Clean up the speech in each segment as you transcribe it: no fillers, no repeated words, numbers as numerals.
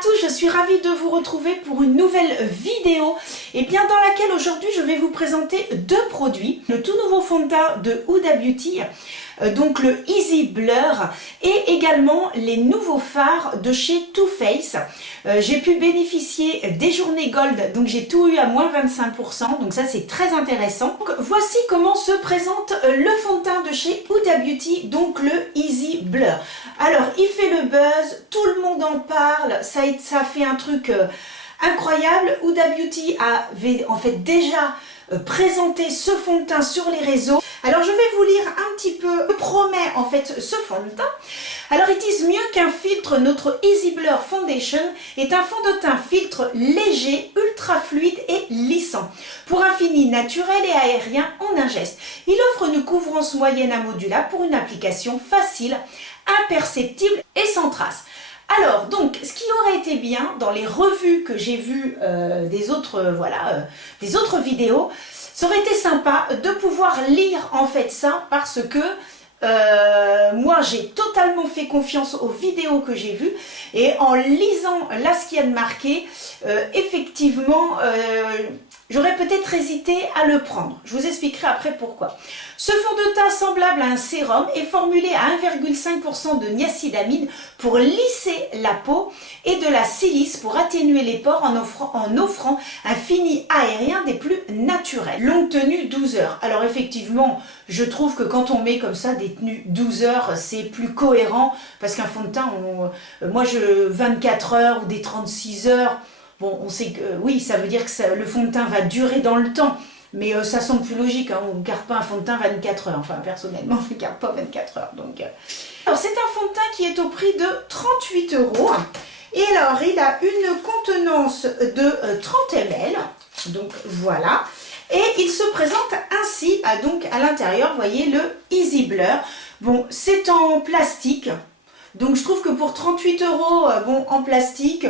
tous, je suis ravie de vous retrouver pour une nouvelle vidéo dans laquelle aujourd'hui je vais vous présenter deux produits. Le tout nouveau fond de teint de Huda Beauty, donc le Easy Blur, et également les nouveaux fards de chez Too Faced. J'ai pu bénéficier des journées Gold, donc j'ai tout eu à moins 25%, donc ça c'est très intéressant. Donc, voici comment se présente le fond de teint de chez Huda Beauty, donc le Easy Blur. Alors il fait le buzz, tout le monde en parle, ça fait un truc incroyable. Huda Beauty avait en fait déjà présenté ce fond de teint sur les réseaux. Alors je vais vous lire un petit peu que promet en fait ce fond de teint. Alors ils disent mieux qu'un filtre, notre Easy Blur Foundation est un fond de teint filtre léger, ultra fluide et lissant. Pour un fini naturel et aérien en un geste. Il offre une couvrance moyenne à modulable pour une application facile, imperceptible et sans trace. Alors, donc, ce qui aurait été bien dans les revues que j'ai vues des autres vidéos, ça aurait été sympa de pouvoir lire en fait ça parce que moi j'ai totalement fait confiance aux vidéos que j'ai vues et en lisant là ce qu'il y a de marqué, effectivement, j'aurais peut-être hésité à le prendre. Je vous expliquerai après pourquoi. Ce fond de teint semblable à un sérum est formulé à 1,5% de niacinamide pour lisser la peau et de la silice pour atténuer les pores en offrant un fini aérien des plus naturels. Longue tenue 12 heures. Alors effectivement, je trouve que quand on met comme ça des tenues 12 heures, c'est plus cohérent parce qu'un fond de teint, moi 24 heures ou des 36 heures, bon, on sait que oui, ça veut dire que le fond de teint va durer dans le temps. Mais ça semble plus logique, hein. On ne garde pas un fond de teint 24 heures. Enfin, personnellement, je ne garde pas 24 heures. Donc, Alors, c'est un fond de teint qui est au prix de 38 €. Et alors, il a une contenance de 30 ml. Donc, voilà. Et il se présente ainsi, donc à l'intérieur, vous voyez, le Easy Blur. Bon, c'est en plastique. Donc, je trouve que pour 38 €, bon, en plastique,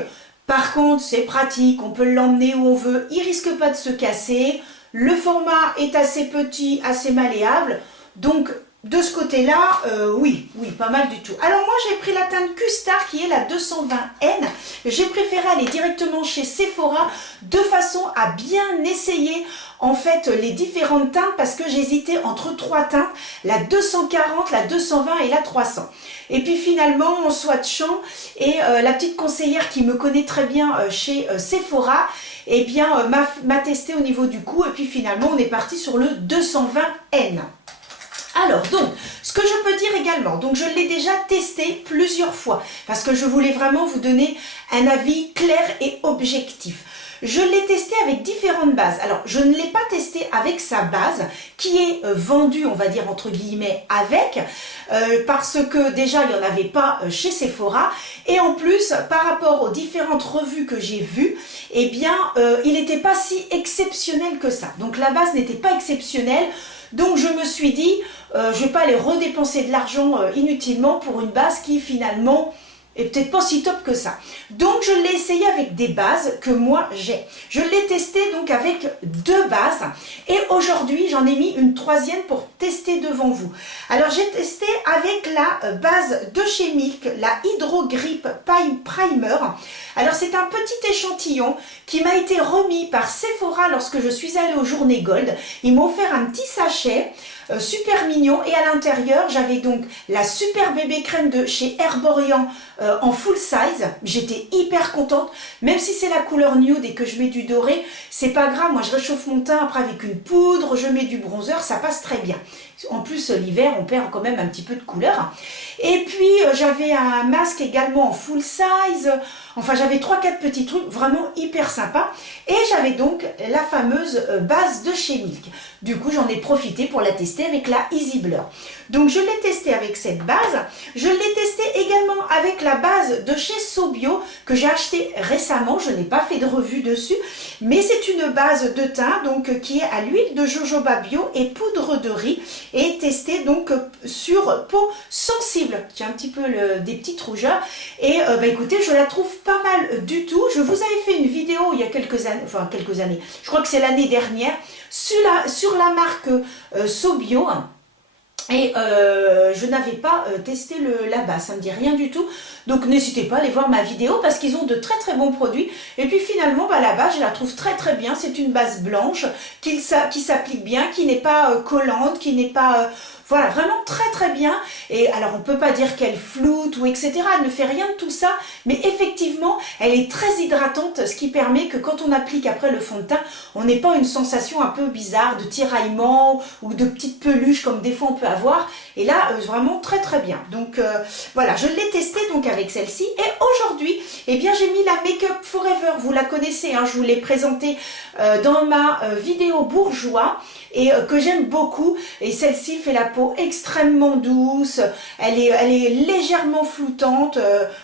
par contre, c'est pratique. On peut l'emmener où on veut. Il ne risque pas de se casser. Le format est assez petit, assez malléable, donc de ce côté-là, oui, pas mal du tout. Alors moi j'ai pris la teinte Q-Star qui est la 220N, j'ai préféré aller directement chez Sephora de façon à bien essayer en fait les différentes teintes parce que j'hésitais entre trois teintes, la 240, la 220 et la 300. Et puis finalement en swatchant et la petite conseillère qui me connaît très bien chez Sephora, eh bien m'a testé au niveau du cou et puis finalement on est parti sur le 220N. Alors donc, ce que je peux dire également, donc je l'ai déjà testé plusieurs fois parce que je voulais vraiment vous donner un avis clair et objectif. Je l'ai testé avec différentes bases. Alors, je ne l'ai pas testé avec sa base qui est vendue, on va dire entre guillemets, avec, parce que déjà, il n'y en avait pas chez Sephora. Et en plus, par rapport aux différentes revues que j'ai vues, eh bien, il n'était pas si exceptionnel que ça. Donc, la base n'était pas exceptionnelle. Donc, je me suis dit, je ne vais pas aller redépenser de l'argent inutilement pour une base qui, finalement, et peut-être pas si top que ça. Donc je l'ai essayé avec des bases que moi j'ai. Je l'ai testé donc avec deux bases et aujourd'hui j'en ai mis une troisième pour tester devant vous. Alors j'ai testé avec la base de chez Milk, la Hydro Grip Primer. Alors c'est un petit échantillon qui m'a été remis par Sephora lorsque je suis allée aux journées Gold. Ils m'ont offert un petit sachet super mignon et à l'intérieur j'avais donc la super bébé crème de chez Herborian en full size. J'étais hyper contente, même si c'est la couleur nude et que je mets du doré, c'est pas grave, moi je réchauffe mon teint après avec une poudre, je mets du bronzer, ça passe très bien. En plus l'hiver on perd quand même un petit peu de couleur. Et puis j'avais un masque également en full size, enfin j'avais 3-4 petits trucs vraiment hyper sympas. Et j'avais donc la fameuse base de chez Milk. Du coup j'en ai profité pour la tester avec la Easy Blur. Donc je l'ai testé avec cette base, je l'ai testé également avec la base de chez Sobio que j'ai acheté récemment, je n'ai pas fait de revue dessus, mais c'est une base de teint donc qui est à l'huile de jojoba bio et poudre de riz et testée donc sur peau sensible. J'ai un petit peu des petites rougeurs et écoutez, je la trouve pas mal du tout. Je vous avais fait une vidéo il y a quelques années, je crois que c'est l'année dernière, sur la marque Sobio. Et je n'avais pas testé la base, ça ne me dit rien du tout. Donc n'hésitez pas à aller voir ma vidéo parce qu'ils ont de très très bons produits. Et puis finalement, bah, la base, je la trouve très très bien. C'est une base blanche qui s'applique bien, qui n'est pas collante, qui n'est pas... voilà, vraiment très très bien. Et alors on ne peut pas dire qu'elle floute ou etc. Elle ne fait rien de tout ça. Mais effectivement, elle est très hydratante, ce qui permet que quand on applique après le fond de teint, on n'ait pas une sensation un peu bizarre de tiraillement ou de petites peluches comme des fois on peut avoir. Et là, vraiment très très bien. Donc voilà, je l'ai testé donc avec celle-ci. Et aujourd'hui, eh bien j'ai mis la Make Up Forever. Vous la connaissez, hein, je vous l'ai présentée dans ma vidéo bourgeois et que j'aime beaucoup. Et celle-ci fait la peau extrêmement douce. Elle est légèrement floutante.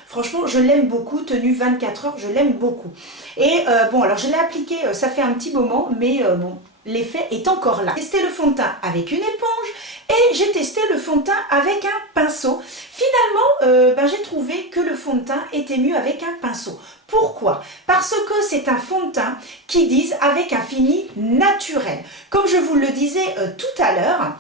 Franchement, je l'aime beaucoup. Tenue 24 heures, je l'aime beaucoup. Et bon, alors je l'ai appliquée, ça fait un petit moment, mais bon, l'effet est encore là. J'ai testé le fond de teint avec une éponge et j'ai testé le fond de teint avec un pinceau. Finalement, j'ai trouvé que le fond de teint était mieux avec un pinceau. Pourquoi? Parce que c'est un fond de teint qui disent avec un fini naturel. Comme je vous le disais tout à l'heure,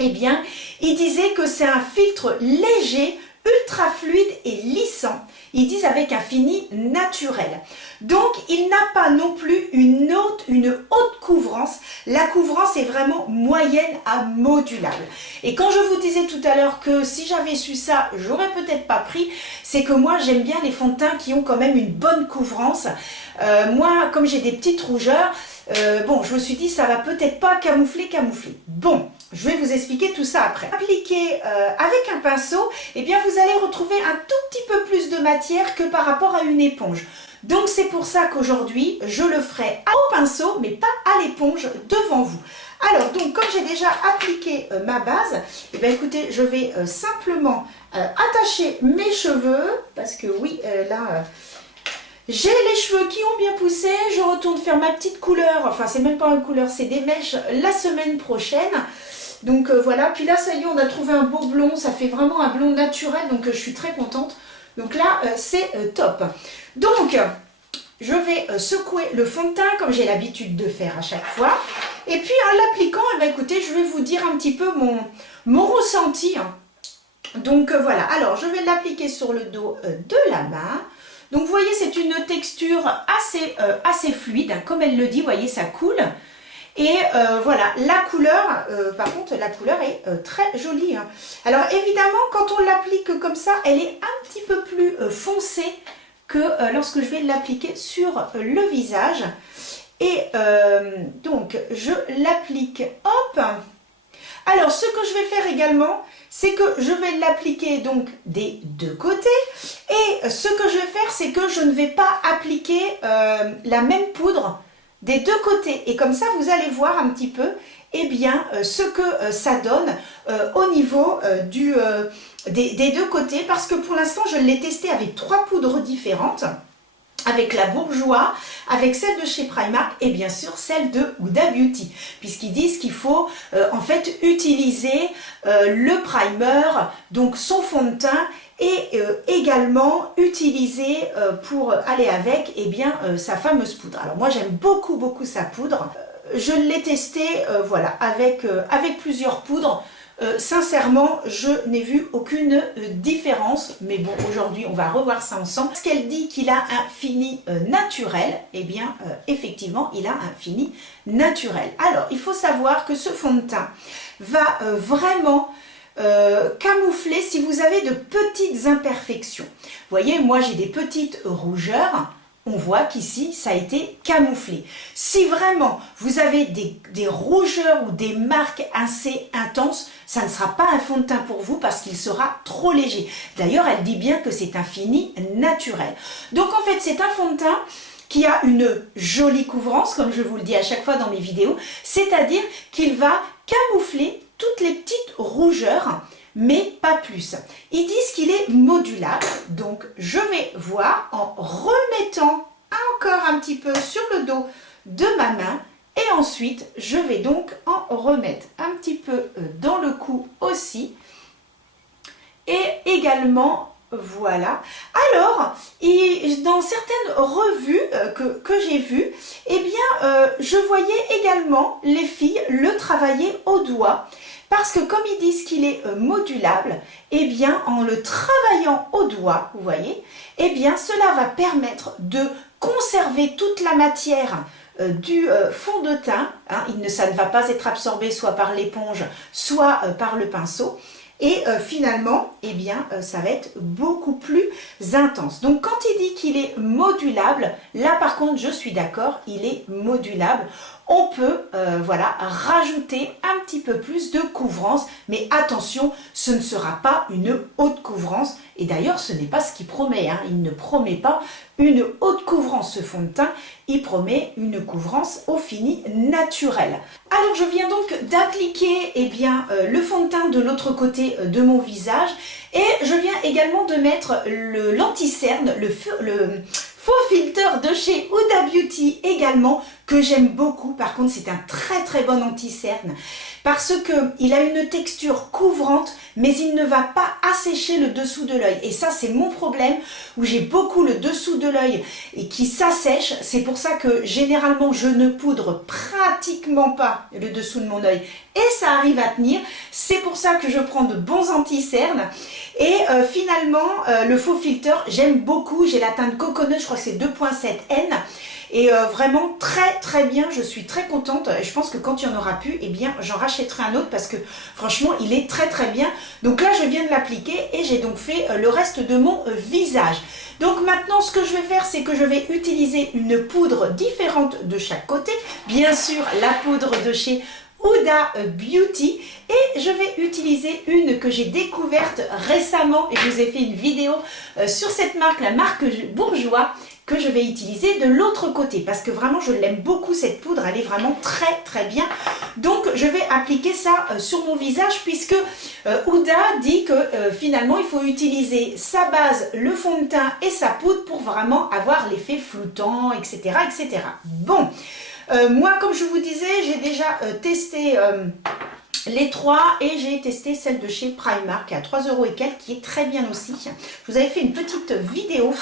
eh bien, il disait que c'est un filtre léger, ultra fluide et lissant. Ils disent avec un fini naturel. Donc, il n'a pas non plus une haute couvrance. La couvrance est vraiment moyenne à modulable. Et quand je vous disais tout à l'heure que si j'avais su ça, j'aurais peut-être pas pris, c'est que moi, j'aime bien les fonds de teint qui ont quand même une bonne couvrance. Moi, comme j'ai des petites rougeurs, bon, je me suis dit, ça va peut-être pas camoufler. Bon, je vais vous expliquer tout ça après. Appliquer avec un pinceau, eh bien, vous allez retrouver un tout petit peu plus de matière que par rapport à une éponge. Donc, c'est pour ça qu'aujourd'hui, je le ferai au pinceau, mais pas à l'éponge devant vous. Alors, donc, comme j'ai déjà appliqué ma base, eh bien, écoutez, je vais simplement attacher mes cheveux, parce que oui, là... j'ai les cheveux qui ont bien poussé, je retourne faire ma petite couleur, enfin c'est même pas une couleur, c'est des mèches la semaine prochaine. Donc voilà, puis là ça y est, on a trouvé un beau blond, ça fait vraiment un blond naturel, donc je suis très contente. Donc là c'est top. Donc je vais secouer le fond de teint comme j'ai l'habitude de faire à chaque fois. Et puis en l'appliquant, eh bien, écoutez, je vais vous dire un petit peu mon ressenti. Donc voilà, alors je vais l'appliquer sur le dos de la main. Donc vous voyez, c'est une texture assez fluide, hein, comme elle le dit, vous voyez, ça coule. Et voilà, la couleur, par contre, la couleur est très jolie. Hein. Alors évidemment, quand on l'applique comme ça, elle est un petit peu plus foncée que lorsque je vais l'appliquer sur le visage. Et donc, je l'applique, hop. Alors, ce que je vais faire également, c'est que je vais l'appliquer donc des deux côtés. Et ce que je vais faire, c'est que je ne vais pas appliquer la même poudre des deux côtés. Et comme ça, vous allez voir un petit peu eh bien, ce que ça donne au niveau des deux côtés. Parce que pour l'instant, je l'ai testé avec 3 poudres différentes. Avec la bourgeois, avec celle de chez Primark et bien sûr celle de Huda Beauty, puisqu'ils disent qu'il faut en fait utiliser le primer, donc son fond de teint, et également utiliser pour aller avec eh bien, sa fameuse poudre. Alors moi j'aime beaucoup sa poudre, je l'ai testé voilà, avec plusieurs poudres. Sincèrement, je n'ai vu aucune différence, mais bon, aujourd'hui, on va revoir ça ensemble. Parce qu'elle dit qu'il a un fini naturel, eh bien, effectivement, il a un fini naturel. Alors, il faut savoir que ce fond de teint va vraiment camoufler si vous avez de petites imperfections. Vous voyez, moi, j'ai des petites rougeurs. On voit qu'ici, ça a été camouflé. Si vraiment vous avez des rougeurs ou des marques assez intenses, ça ne sera pas un fond de teint pour vous parce qu'il sera trop léger. D'ailleurs, elle dit bien que c'est un fini naturel. Donc en fait, c'est un fond de teint qui a une jolie couvrance, comme je vous le dis à chaque fois dans mes vidéos, c'est-à-dire qu'il va camoufler toutes les petites rougeurs, mais pas plus. Ils disent qu'il est modulable, donc je vais voir en remettant encore un petit peu sur le dos de ma main et ensuite je vais donc en remettre un petit peu dans le cou aussi et également voilà. Alors, dans certaines revues que j'ai vues, eh bien, je voyais également les filles le travailler au doigt. Parce que comme ils disent qu'il est modulable, eh bien en le travaillant au doigt, vous voyez, eh bien cela va permettre de conserver toute la matière du fond de teint, hein, ça ne va pas être absorbé soit par l'éponge, soit par le pinceau. Et finalement, eh bien, ça va être beaucoup plus intense. Donc, quand il dit qu'il est modulable, là, par contre, je suis d'accord, il est modulable. On peut, voilà, rajouter un petit peu plus de couvrance. Mais attention, ce ne sera pas une haute couvrance. Et d'ailleurs, ce n'est pas ce qu'il promet, hein. Il ne promet pas une haute couvrance, ce fond de teint. Il promet une couvrance au fini naturel. Alors, je viens donc d'appliquer eh bien, le fond de teint de l'autre côté de mon visage. Et je viens également de mettre l'anti-cerne, le faux filtre de chez Huda Beauty également, que j'aime beaucoup. Par contre, c'est un très bon anti-cerne parce qu'il a une texture couvrante, mais il ne va pas assécher le dessous de l'œil. Et ça, c'est mon problème, où j'ai beaucoup le dessous de l'œil et qui s'assèche. C'est pour ça que généralement, je ne poudre pratiquement pas le dessous de mon œil. Et ça arrive à tenir. C'est pour ça que je prends de bons anti-cernes. Et finalement, le faux filtre, j'aime beaucoup. J'ai la teinte Coconut, je crois que c'est 2.7N. Et vraiment très bien, je suis très contente. Et je pense que quand il n'y en aura plus, eh bien j'en rachèterai un autre parce que franchement il est très bien. Donc là je viens de l'appliquer et j'ai donc fait le reste de mon visage. Donc maintenant ce que je vais faire, c'est que je vais utiliser une poudre différente de chaque côté. Bien sûr la poudre de chez Huda Beauty, et je vais utiliser une que j'ai découverte récemment et je vous ai fait une vidéo sur cette marque, la marque Bourjois, que je vais utiliser de l'autre côté parce que vraiment je l'aime beaucoup cette poudre, elle est vraiment très bien. Donc je vais appliquer ça sur mon visage puisque Huda dit que finalement il faut utiliser sa base, le fond de teint et sa poudre pour vraiment avoir l'effet floutant, etc. Bon, moi comme je vous disais, j'ai déjà testé les trois et j'ai testé celle de chez Primark à 3 € et quelques qui est très bien aussi. Je vous avais fait une petite vidéo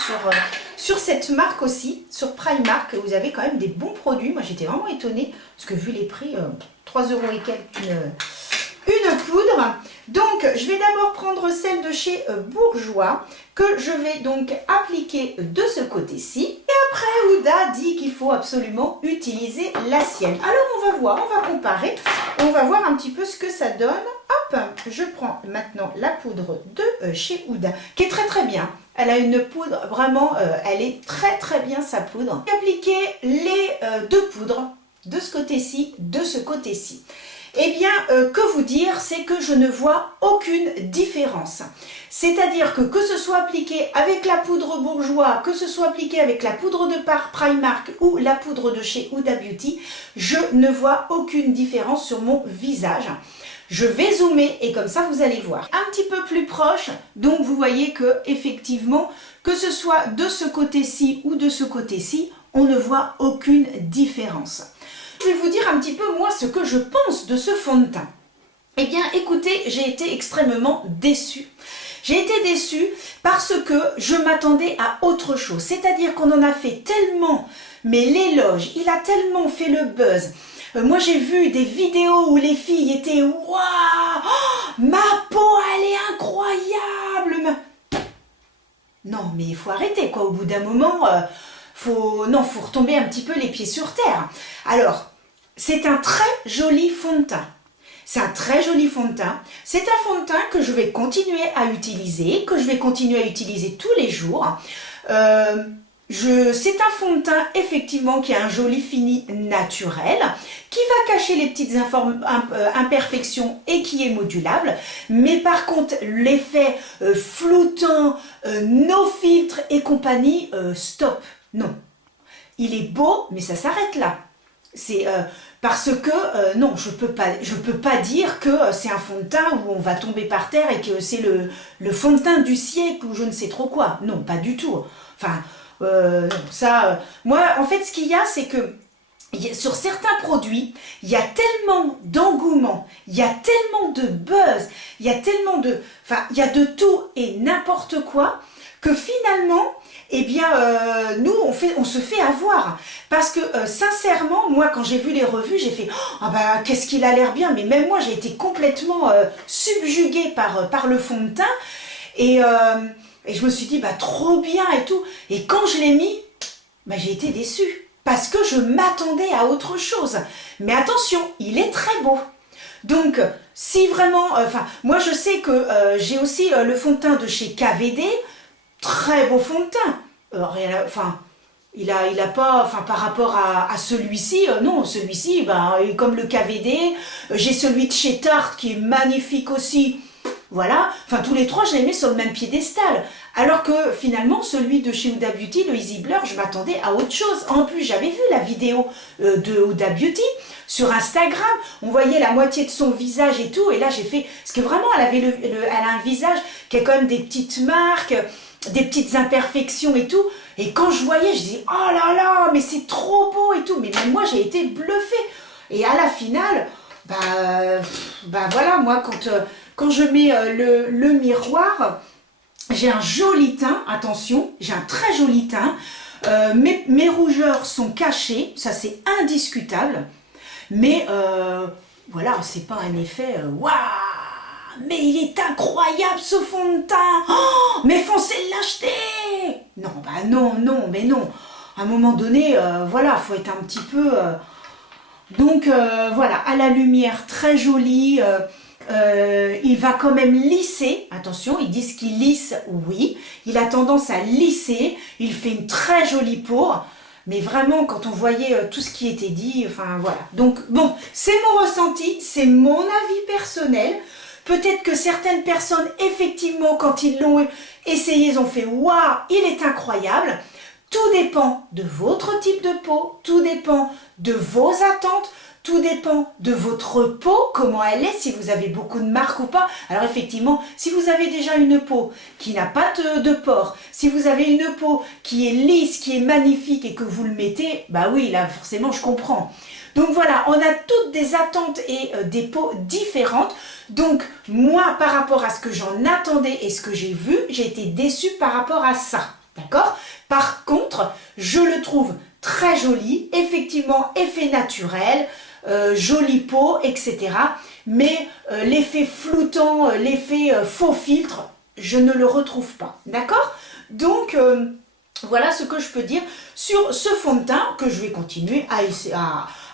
sur cette marque aussi, sur Primark. Vous avez quand même des bons produits. Moi j'étais vraiment étonnée parce que vu les prix, 3 € et quelques une poudre. Donc je vais d'abord prendre celle de chez Bourjois que je vais donc appliquer de ce côté-ci. Et après Huda dit qu'il faut absolument utiliser la sienne. Alors on va voir, on va comparer, on va voir un petit peu ce que ça donne. Hop, je prends maintenant la poudre de chez Huda qui est très bien. Elle a une poudre, vraiment, elle est très bien sa poudre. J'ai appliqué les deux poudres de ce côté-ci, de ce côté-ci. Eh bien, que vous dire, c'est que je ne vois aucune différence. C'est-à-dire que ce soit appliqué avec la poudre Bourjois, que ce soit appliqué avec la poudre de Primark ou la poudre de chez Huda Beauty, je ne vois aucune différence sur mon visage. Je vais zoomer et comme ça vous allez voir. Un petit peu plus proche, donc vous voyez que effectivement, que ce soit de ce côté-ci ou de ce côté-ci, on ne voit aucune différence. Je vais vous dire un petit peu moi ce que je pense de ce fond de teint. Eh bien écoutez, j'ai été extrêmement déçue. J'ai été déçue parce que je m'attendais à autre chose. C'est-à-dire qu'on en a fait tellement, mais l'éloge, il a tellement fait le buzz. Moi j'ai vu des vidéos où les filles étaient « Waouh, oh, ma peau elle est incroyable !» Non mais il faut arrêter quoi, au bout d'un moment, faut retomber un petit peu les pieds sur terre. Alors, c'est un très joli fond de teint. C'est un très joli fond de teint. C'est un fond de teint que je vais continuer à utiliser, que je vais continuer à utiliser tous les jours. C'est un fond de teint effectivement qui a un joli fini naturel, qui va cacher les petites imperfections et qui est modulable. Mais par contre, l'effet floutant, no filtre et compagnie, stop, non. Il est beau, mais ça s'arrête là. C'est parce que non, je peux pas dire que c'est un fond de teint où on va tomber par terre et que c'est le fond de teint du siècle ou je ne sais trop quoi. Non, pas du tout. Enfin, non, ça, moi, en fait, ce qu'il y a, c'est que sur certains produits, il y a tellement d'engouement, il y a tellement de buzz, il y a tellement de, enfin, il y a de tout et n'importe quoi que finalement, eh bien, nous, on se fait avoir. Parce que, sincèrement, moi, quand j'ai vu les revues, j'ai fait « Ah bah, qu'est-ce qu'il a l'air bien !» Mais même moi, j'ai été complètement subjuguée par le fond de teint. Et je me suis dit « Bah, trop bien !» et tout. Et quand je l'ai mis, bah, j'ai été déçue. Parce que je m'attendais à autre chose. Mais attention, il est très beau. Donc, si vraiment... moi, je sais que j'ai aussi le fond de teint de chez KVD. Très beau fond de teint. Il a pas... par rapport à celui-ci, non, celui-ci, comme le KVD. J'ai celui de chez Tarte qui est magnifique aussi. Voilà. Enfin, tous les trois, je les mets sur le même piédestal. Alors que finalement, celui de chez Huda Beauty, le Easy Blur, je m'attendais à autre chose. En plus, j'avais vu la vidéo de Huda Beauty sur Instagram. On voyait la moitié de son visage et tout. Et là, j'ai fait... Parce que vraiment, elle a un visage qui a quand même des petites marques, des petites imperfections et tout. Et quand je voyais, je disais, oh là là, mais c'est trop beau et tout. Mais même moi, j'ai été bluffée. Et à la finale, voilà, moi, quand je mets le miroir... J'ai un joli teint, attention, j'ai un très joli teint. Mes rougeurs sont cachées, ça c'est indiscutable. Mais voilà, c'est pas un effet waouh, mais il est incroyable ce fond de teint. Oh, mais foncez l'acheter. Non, mais non. À un moment donné, voilà, faut être un petit peu. Donc voilà, à la lumière très jolie. Il va quand même lisser, attention, ils disent qu'il lisse, oui, il a tendance à lisser, il fait une très jolie peau, mais vraiment quand on voyait tout ce qui était dit, enfin voilà. Donc bon, c'est mon ressenti, c'est mon avis personnel, peut-être que certaines personnes, effectivement, quand ils l'ont essayé, ils ont fait « Waouh, il est incroyable !» Tout dépend de votre type de peau, tout dépend de vos attentes, tout dépend de votre peau, comment elle est, si vous avez beaucoup de marques ou pas. Alors effectivement, si vous avez déjà une peau qui n'a pas de pores, si vous avez une peau qui est lisse, qui est magnifique et que vous le mettez, bah oui, là forcément je comprends. Donc voilà, on a toutes des attentes et des peaux différentes. Donc moi, par rapport à ce que j'en attendais et ce que j'ai vu, j'ai été déçue par rapport à ça. D'accord? Par contre, je le trouve très joli, effectivement, effet naturel, jolie peau, etc. Mais l'effet floutant, l'effet faux filtre, je ne le retrouve pas. D'accord? Donc, voilà ce que je peux dire sur ce fond de teint que je vais continuer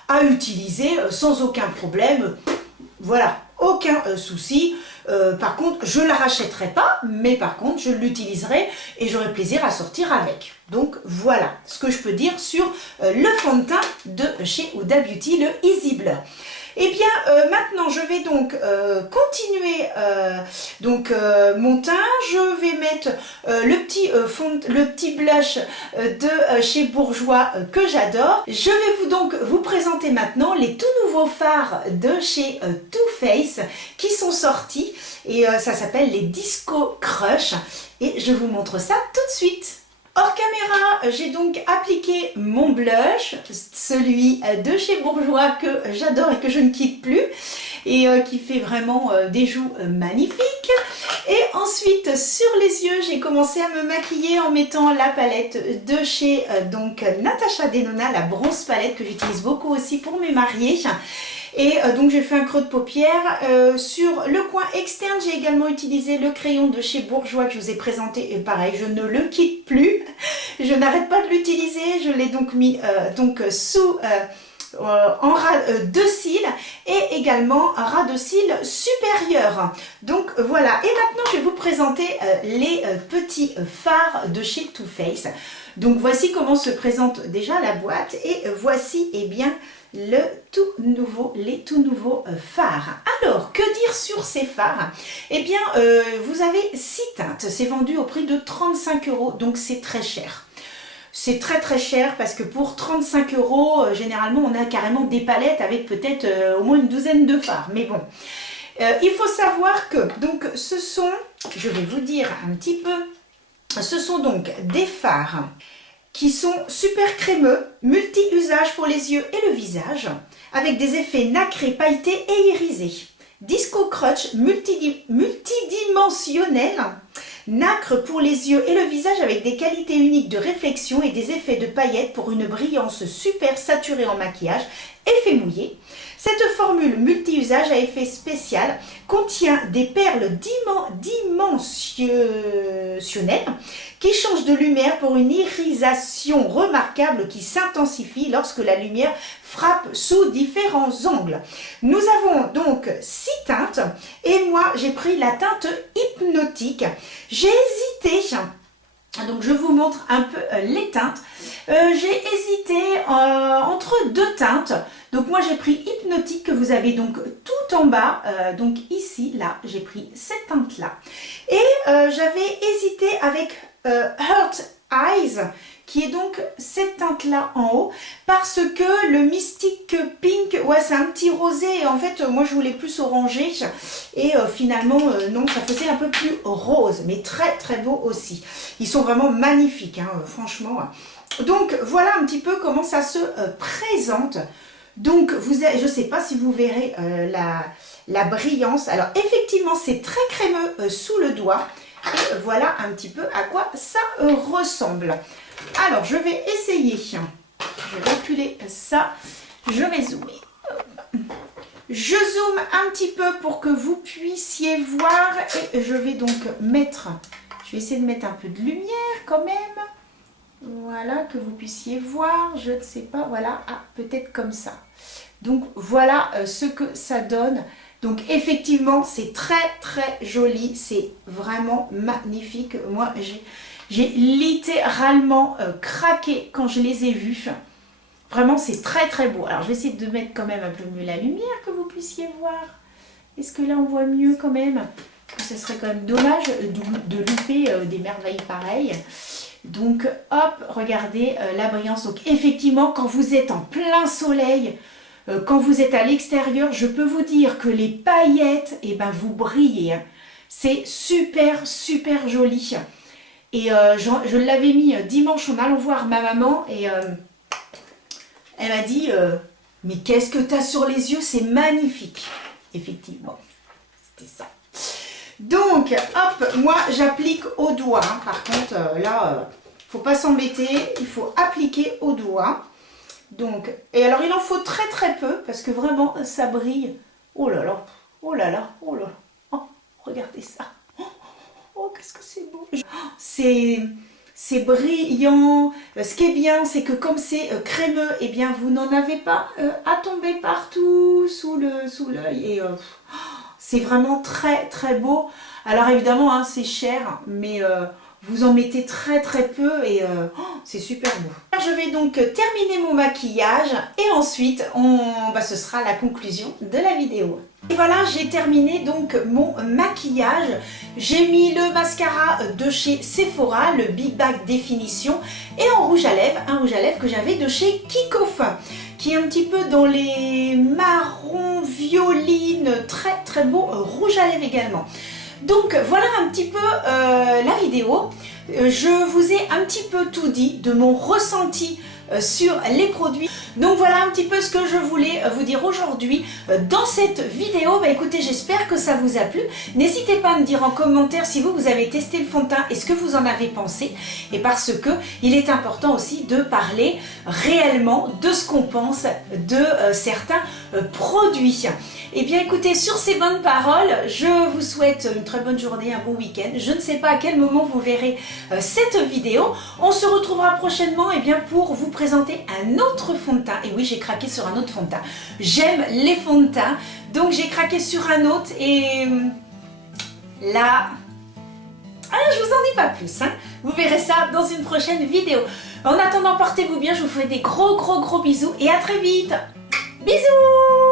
à utiliser sans aucun problème. Voilà, aucun souci. Par contre, je ne la rachèterai pas, mais par contre, je l'utiliserai et j'aurai plaisir à sortir avec. Donc, voilà ce que je peux dire sur le fond de teint de chez Huda Beauty, le Easy Blur. Eh bien, maintenant, je vais donc continuer mon teint. Je vais mettre le petit blush de chez Bourjois que j'adore. Je vais donc vous présenter maintenant les tout nouveaux fards de chez Too Faced qui sont sortis. Et ça s'appelle les Disco Crush. Et je vous montre ça tout de suite. Hors caméra, j'ai donc appliqué mon blush, celui de chez Bourjois que j'adore et que je ne quitte plus et qui fait vraiment des joues magnifiques. Et ensuite, sur les yeux, j'ai commencé à me maquiller en mettant la palette de chez Natasha Denona, la bronze palette que j'utilise beaucoup aussi pour mes mariés. Et donc j'ai fait un creux de paupière. Sur le coin externe, j'ai également utilisé le crayon de chez Bourjois que je vous ai présenté. Et pareil, je ne le quitte plus. Je n'arrête pas de l'utiliser. Je l'ai donc mis en ras de cils et également un ras de cils supérieur. Donc voilà. Et maintenant, je vais vous présenter les petits fards de chez Too Faced. Donc voici comment se présente déjà la boîte. Et voici, eh bien, les tout nouveaux fards. Alors, que dire sur ces fards? Eh bien, vous avez 6 teintes. C'est vendu au prix de 35 €, donc c'est très cher. C'est très très cher parce que pour 35 €, généralement, on a carrément des palettes avec peut-être au moins une douzaine de fards. Mais bon, il faut savoir que, donc, ce sont, je vais vous dire un petit peu, ce sont donc des fards qui sont super crémeux, multi-usage pour les yeux et le visage, avec des effets nacrés, pailletés et irisés. Disco Crush multidimensionnel, Nacre pour les yeux et le visage avec des qualités uniques de réflexion et des effets de paillettes pour une brillance super saturée en maquillage. Effet mouillé. Cette formule multi-usage à effet spécial contient des perles dimensionnelles qui changent de lumière pour une irisation remarquable qui s'intensifie lorsque la lumière frappe sous différents angles. Nous avons donc 6 teintes et moi j'ai pris la teinte hypnotique. J'ai hésité, donc je vous montre un peu les teintes. J'ai hésité entre 2 teintes. Donc moi j'ai pris hypnotique que vous avez donc tout en bas. Donc ici, là, j'ai pris cette teinte là. Et j'avais hésité avec Heart Eyes, qui est donc cette teinte là en haut, parce que le Mystic Pink, ouais, c'est un petit rosé et en fait moi je voulais plus orangé et finalement non, ça faisait un peu plus rose, mais très très beau aussi. Ils sont vraiment magnifiques, hein, franchement. Donc voilà un petit peu comment ça se présente. Donc je ne sais pas si vous verrez la brillance. Alors effectivement c'est très crémeux sous le doigt. Et voilà un petit peu à quoi ça ressemble. Alors, je vais essayer. Je vais reculer ça. Je vais zoomer. Je zoome un petit peu pour que vous puissiez voir. Et je vais donc mettre... Je vais essayer de mettre un peu de lumière quand même. Voilà, que vous puissiez voir. Je ne sais pas. Voilà, ah, peut-être comme ça. Donc, voilà ce que ça donne. Donc effectivement, c'est très très joli, c'est vraiment magnifique. Moi, j'ai littéralement craqué quand je les ai vus. Vraiment, c'est très très beau. Alors, je vais essayer de mettre quand même un peu mieux la lumière, que vous puissiez voir. Est-ce que là, on voit mieux quand même? Ce serait quand même dommage de louper des merveilles pareilles. Donc, hop, regardez la brillance. Donc, effectivement, quand vous êtes en plein soleil... Quand vous êtes à l'extérieur, je peux vous dire que les paillettes, eh ben, vous brillez. C'est super, super joli. Et je l'avais mis dimanche en allant voir ma maman et elle m'a dit « Mais qu'est-ce que tu as sur les yeux? C'est magnifique !» Effectivement, c'était ça. Donc, hop, moi j'applique au doigt. Hein. Par contre, là, faut pas s'embêter, il faut appliquer au doigt. Donc, et alors il en faut très très peu parce que vraiment ça brille. Oh là là, oh là là, oh là là. Oh, regardez ça. Oh, qu'est-ce que c'est beau. C'est brillant. Ce qui est bien, c'est que comme c'est crémeux, eh bien vous n'en avez pas à tomber partout sous l'œil. Et c'est vraiment très très beau. Alors évidemment, hein, c'est cher, mais... vous en mettez très très peu et c'est super beau. Je vais donc terminer mon maquillage et ensuite ce sera la conclusion de la vidéo. Et voilà, j'ai terminé donc mon maquillage. J'ai mis le mascara de chez Sephora, le Big Bag Définition, et en rouge à lèvres, un rouge à lèvres que j'avais de chez Kikoff, qui est un petit peu dans les marrons violines, très très beau rouge à lèvres également. Donc voilà un petit peu la vidéo. Je vous ai un petit peu tout dit de mon ressenti sur les produits. Donc voilà un petit peu ce que je voulais vous dire aujourd'hui dans cette vidéo. Bah écoutez, j'espère que ça vous a plu. N'hésitez pas à me dire en commentaire si vous avez testé le fond de teint et ce que vous en avez pensé. Et parce que il est important aussi de parler réellement de ce qu'on pense de certains produits. Et bien écoutez, sur ces bonnes paroles, je vous souhaite une très bonne journée, un bon week-end. Je ne sais pas à quel moment vous verrez cette vidéo. On se retrouvera prochainement pour vous présenter un autre fond de teint. Et oui, j'ai craqué sur un autre fond de teint. J'aime les fonds de teint, donc j'ai craqué sur un autre et là... Ah, je vous en dis pas plus, hein. Vous verrez ça dans une prochaine vidéo. En attendant, portez-vous bien, je vous fais des gros bisous et à très vite. Bisous!